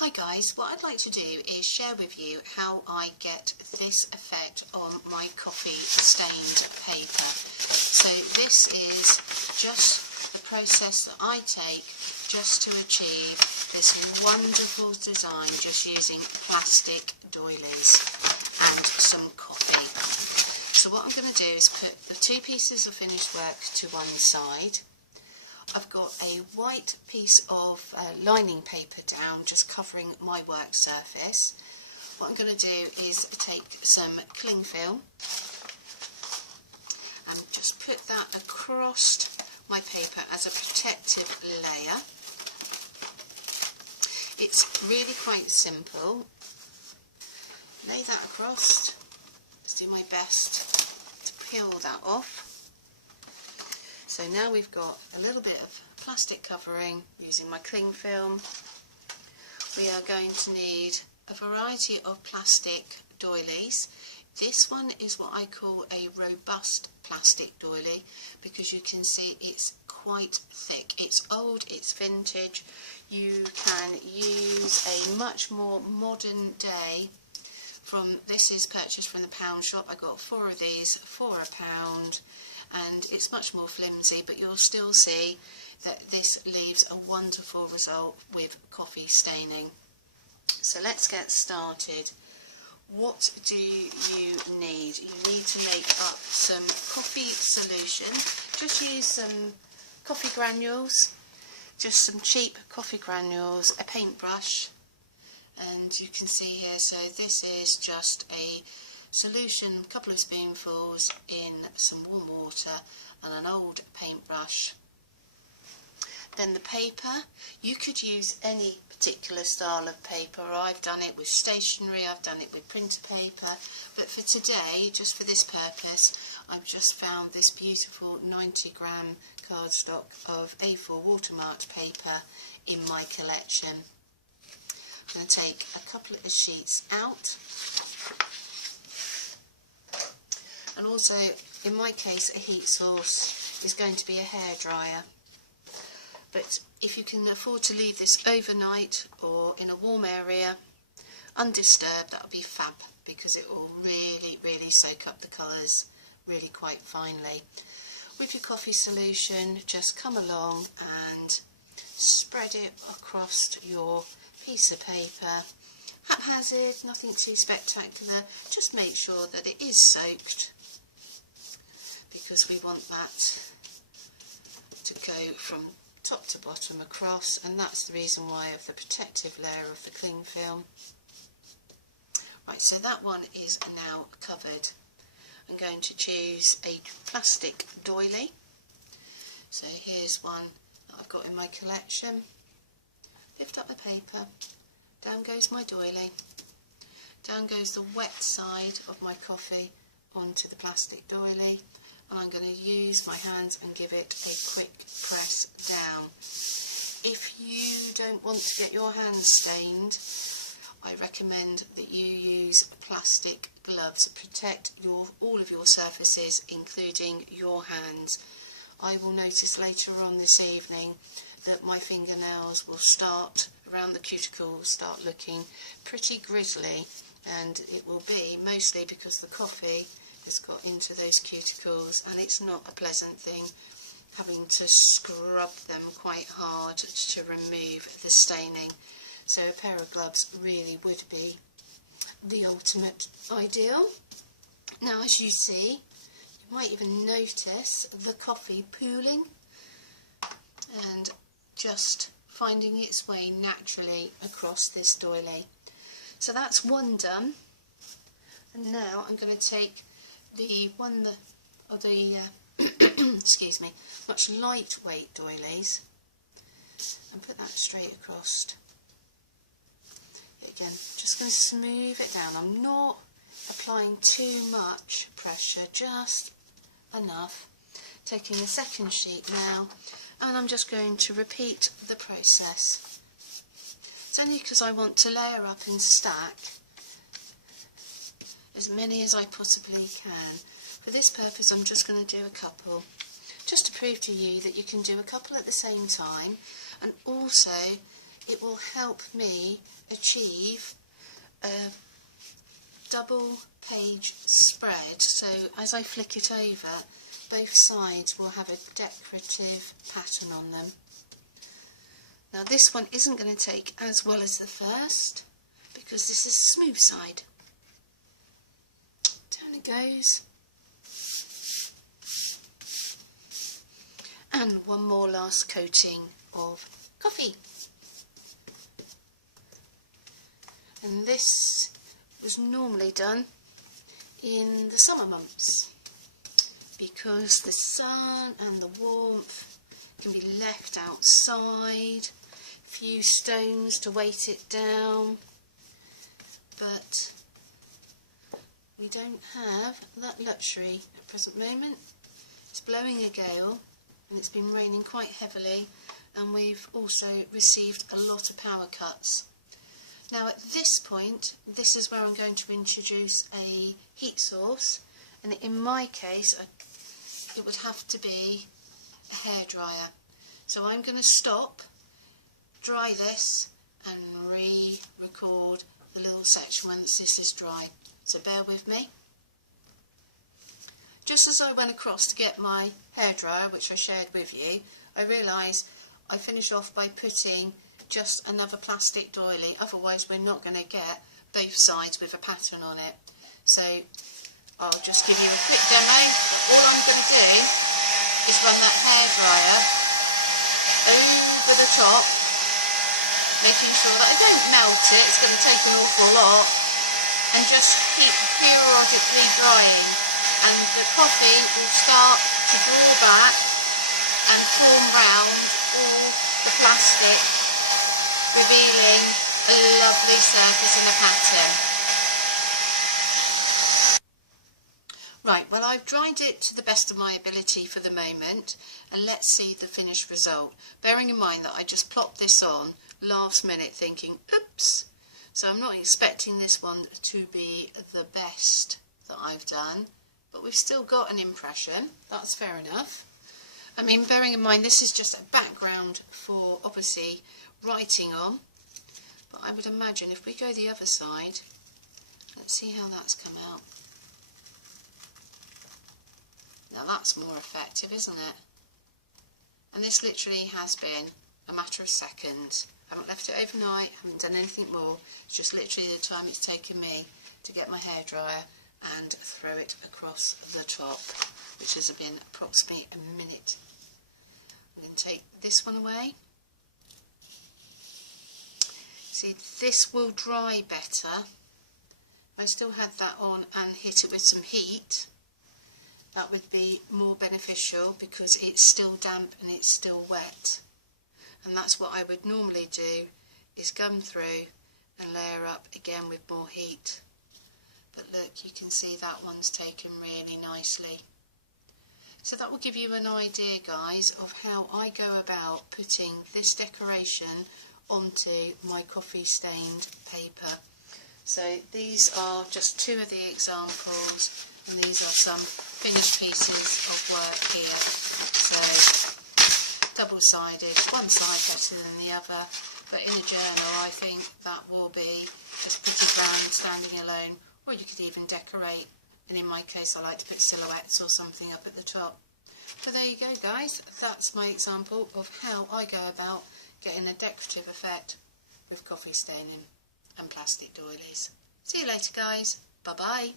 Hi guys, what I'd like to do is share with you how I get this effect on my coffee stained paper. So this is just the process that I take just to achieve this wonderful design, just using plastic doilies and some coffee. So what I'm going to do is put the two pieces of finished work to one side. I've got a white piece of lining paper down, just covering my work surface. What I'm going to do is take some cling film and just put that across my paper as a protective layer. It's really quite simple. Lay that across. Let's do my best to peel that off. So now we've got a little bit of plastic covering using my cling film. We are going to need a variety of plastic doilies. This one is what I call a robust plastic doily because you can see it's quite thick. It's old, it's vintage. You can use a much more modern day this is purchased from the pound shop. I got 4 of these for £1. And it's much more flimsy, but you'll still see that this leaves a wonderful result with coffee staining. So let's get started. What do you need? You need to make up some coffee solution. Just use some coffee granules, just some cheap coffee granules, a paintbrush, and you can see here, so this is just a solution, a couple of spoonfuls in some warm water and an old paintbrush. Then the paper, you could use any particular style of paper. I've done it with stationery, I've done it with printer paper, but for today, just for this purpose, I've just found this beautiful 90-gram cardstock of A4 watermarked paper in my collection. I'm going to take a couple of sheets out. And also, in my case, a heat source is going to be a hairdryer. But if you can afford to leave this overnight or in a warm area, undisturbed, that would be fab, because it will really soak up the colours really quite finely. With your coffee solution, just come along and spread it across your piece of paper. Haphazard, nothing too spectacular, just make sure that it is soaked, because we want that to go from top to bottom across, and that's the reason why of the protective layer of the cling film. Right, so that one is now covered. I'm going to choose a plastic doily. So here's one that I've got in my collection. Lift up the paper, down goes my doily, down goes the wet side of my coffee onto the plastic doily, and I'm going to use my hands and give it a quick press down. If you don't want to get your hands stained, I recommend that you use plastic gloves to protect all of your surfaces, including your hands. I will notice later on this evening that my fingernails will start, around the cuticles, start looking pretty grisly, and it will be mostly because the coffee has got into those cuticles, and it's not a pleasant thing having to scrub them quite hard to remove the staining. So a pair of gloves really would be the ultimate ideal. Now, as you see, you might even notice the coffee pooling and just finding its way naturally across this doily. So that's one done, and now I'm going to take the one of the excuse me, much lightweight doilies and put that straight across. Again, just going to smooth it down. I'm not applying too much pressure, just enough. Taking the second sheet now, and I'm just going to repeat the process. It's only because I want to layer up and stack as many as I possibly can. For this purpose, I'm just going to do a couple, just to prove to you that you can do a couple at the same time, and also it will help me achieve a double page spread, so as I flick it over, both sides will have a decorative pattern on them. Now this one isn't going to take as well as the first because this is smooth side. Down it goes. And one more last coating of coffee. And this was normally done in the summer months because the sun and the warmth can be left outside, few stones to weight it down, but we don't have that luxury at present moment. It's blowing a gale and it's been raining quite heavily, and we've also received a lot of power cuts. Now at this point, this is where I'm going to introduce a heat source, and in my case it would have to be a hairdryer. So I'm going to stop, dry this and re-record the little section once this is dry, so bear with me. Just as I went across to get my hairdryer, which I shared with you, I realised I finished off by putting just another plastic doily, otherwise we're not going to get both sides with a pattern on it. So I'll just give you a quick demo. All I'm going to do is run that hairdryer over the top, making sure that I don't melt it, it's going to take an awful lot, and just keep periodically drying, and the coffee will start to draw back and form round all the plastic, revealing a lovely surface and a pattern. Right, well I've dried it to the best of my ability for the moment, and let's see the finished result. Bearing in mind that I just plopped this on last minute thinking, oops, so I'm not expecting this one to be the best that I've done, but we've still got an impression, that's fair enough. I mean, bearing in mind this is just a background for obviously writing on, but I would imagine if we go the other side, let's see how that's come out. Now that's more effective, isn't it? And this literally has been a matter of seconds. I haven't left it overnight, haven't done anything more. It's just literally the time it's taken me to get my hairdryer and throw it across the top, which has been approximately a minute. I'm going to take this one away. See, this will dry better. If I still had that on and hit it with some heat, that would be more beneficial because it's still damp and it's still wet. And that's what I would normally do, is gum through and layer up again with more heat. But look, you can see that one's taken really nicely. So that will give you an idea, guys, of how I go about putting this decoration onto my coffee stained paper. So these are just two of the examples, and these are some finished pieces of work here. So double-sided, one side better than the other, but in a journal I think that will be just pretty grand standing alone, or you could even decorate, and in my case I like to put silhouettes or something up at the top. So there you go, guys, that's my example of how I go about getting a decorative effect with coffee staining and plastic doilies. See you later, guys. Bye bye.